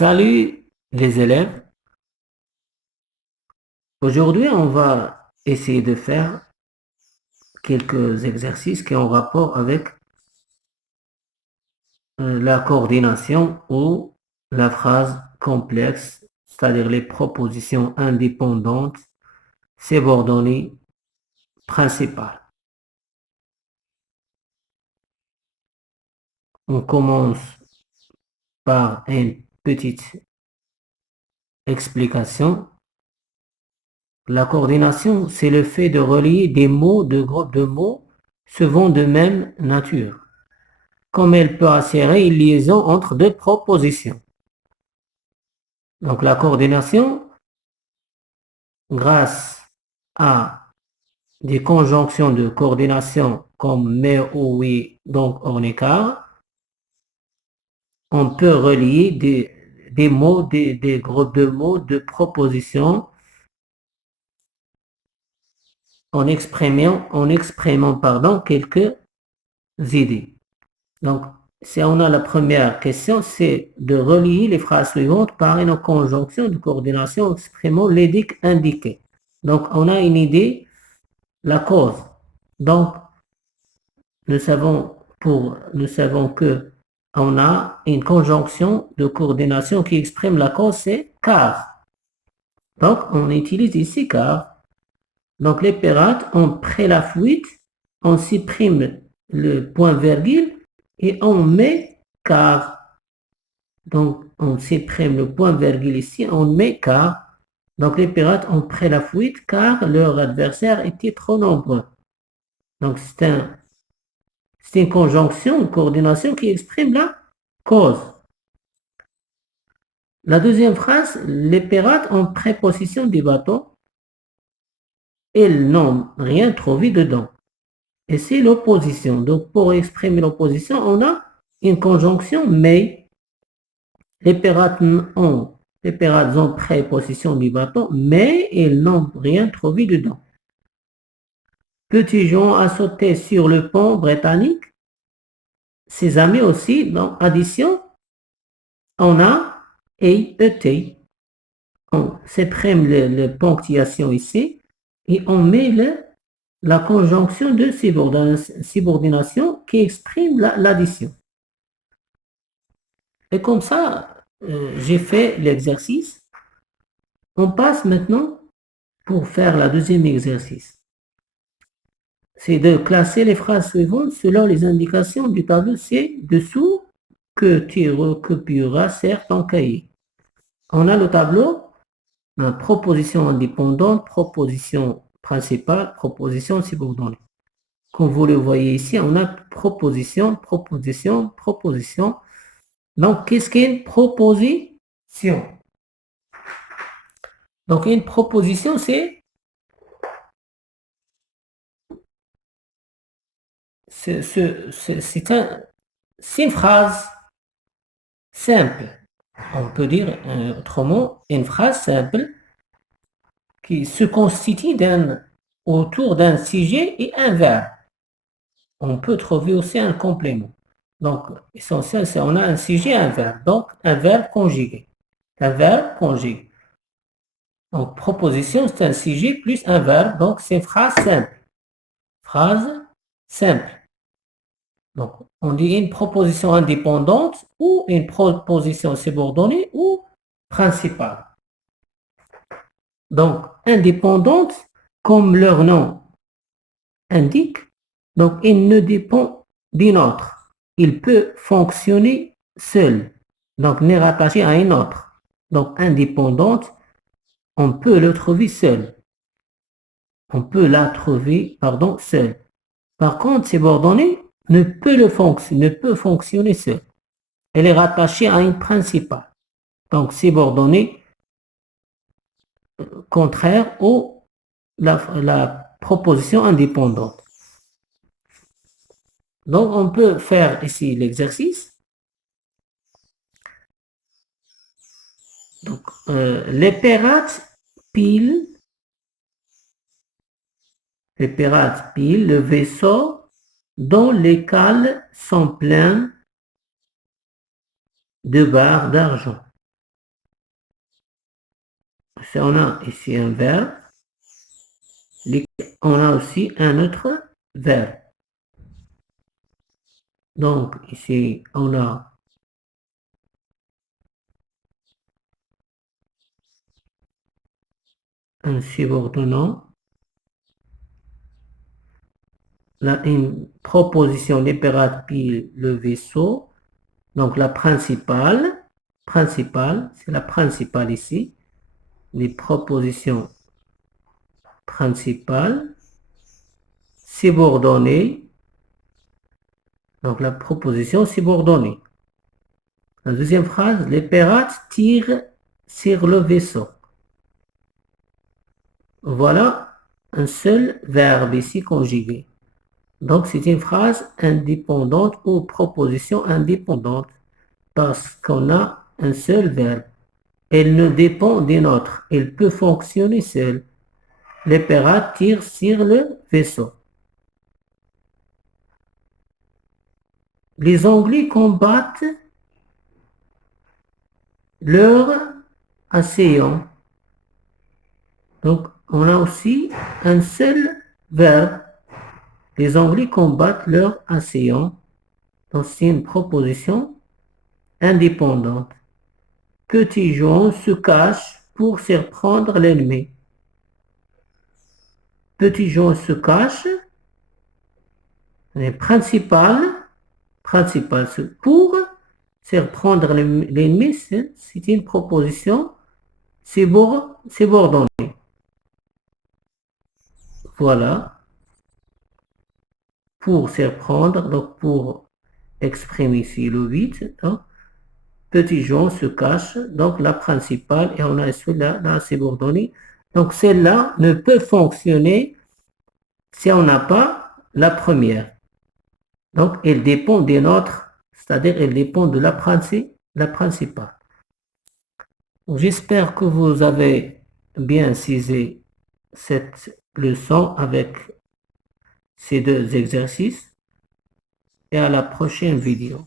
Salut les élèves. Aujourd'hui, on va essayer de faire quelques exercices qui ont rapport avec la coordination ou la phrase complexe, c'est-à-dire les propositions indépendantes, subordonnées, principales. On commence par une petite explication. La coordination, c'est le fait de relier des mots, de groupes de mots, souvent de même nature, comme elle peut assurer une liaison entre deux propositions. Donc la coordination, grâce à des conjonctions de coordination comme mais ou oui, donc en écart, on peut relier des mots, des groupes de mots, de propositions en exprimant quelques idées. Donc, si on a la première question, c'est de relier les phrases suivantes par une conjonction de coordination exprimant l'idée indiquée. Donc, on a une idée, la cause. Donc, nous savons que on a une conjonction de coordination qui exprime la cause, c'est car. Donc, on utilise ici car. Donc, les pérates, on prend la fuite, on supprime le point virgule et on met car. Donc, on supprime le point virgule ici, on met car. Donc, les pirates ont pris la fuite car leur adversaire était trop nombreux. Donc, c'est une conjonction, une coordination qui exprime la cause. La deuxième phrase, les pirates ont pris possession du bateau. Ils n'ont rien trouvé dedans. Et c'est l'opposition. Donc, pour exprimer l'opposition, on a une conjonction mais. Les pirates ont pris possession du bateau, mais ils n'ont rien trouvé dedans. Petit Jean a sauté sur le pont britannique. Ses amis aussi, donc addition, on a et. On supprime la ponctuation ici et on met la conjonction de subordination qui exprime l'addition. Et comme ça, j'ai fait l'exercice. On passe maintenant pour faire le deuxième exercice. C'est de classer les phrases suivantes selon les indications du tableau ci-dessous que tu recopieras certes en cahier. On a le tableau, proposition indépendante, proposition principale, proposition subordonnée. Comme vous le voyez ici, on a proposition, proposition, proposition. Donc, qu'est-ce qu'une proposition? Donc, une proposition, c'est une phrase simple. On peut dire autrement, une phrase simple qui se constitue autour d'un sujet et un verbe. On peut trouver aussi un complément. Donc, l'essentiel, c'est on a un sujet et un verbe. Donc, un verbe conjugué. Un verbe conjugué. Donc, proposition, c'est un sujet plus un verbe. Donc, c'est une phrase simple. Phrase simple. Donc, on dit une proposition indépendante ou une proposition subordonnée ou principale. Donc, indépendante, comme leur nom indique, donc il ne dépend d'une autre. Il peut fonctionner seul, donc n'est rattaché à une autre. Donc, indépendante, on peut le trouver seul. On peut la trouver, seule. Par contre, subordonnée ne peut fonctionner seul. Elle est rattachée à une principale. Donc, subordonnée, contraire la proposition indépendante. Donc, on peut faire ici l'exercice. Donc, les pirates pilent le vaisseau dont les cales sont pleines de barres d'argent. si on a ici un verbe, on a aussi un autre verbe. Donc, ici, on a un subordonnant, une proposition l'impératif, le vaisseau. Donc, la principale, c'est la principale ici. Les propositions principales, subordonnées. Donc, la proposition subordonnée. La deuxième phrase, les pirates tirent sur le vaisseau. Voilà un seul verbe ici conjugué. Donc, c'est une phrase indépendante ou proposition indépendante parce qu'on a un seul verbe. Elle ne dépend d'une autre. Elle peut fonctionner seule. Les pirates tirent sur le vaisseau. Les Anglais combattent leurs assaillants. Donc, on a aussi un seul verbe. Les Anglais combattent leurs assaillants. Donc, c'est une proposition indépendante. Petit Jean se cache pour surprendre l'ennemi. Petit Jean se cache. Principal pour surprendre l'ennemi, c'est une proposition subordonnée. Voilà. Pour surprendre, donc pour exprimer ici le vide, donc, petit Jean se cache, donc la principale, et on a celle-là, la subordonnée. Donc celle-là ne peut fonctionner si on n'a pas la première. Donc elle dépend des nôtres, c'est-à-dire elle dépend de la principale. J'espère que vous avez bien saisi cette leçon avec ces deux exercices et à la prochaine vidéo.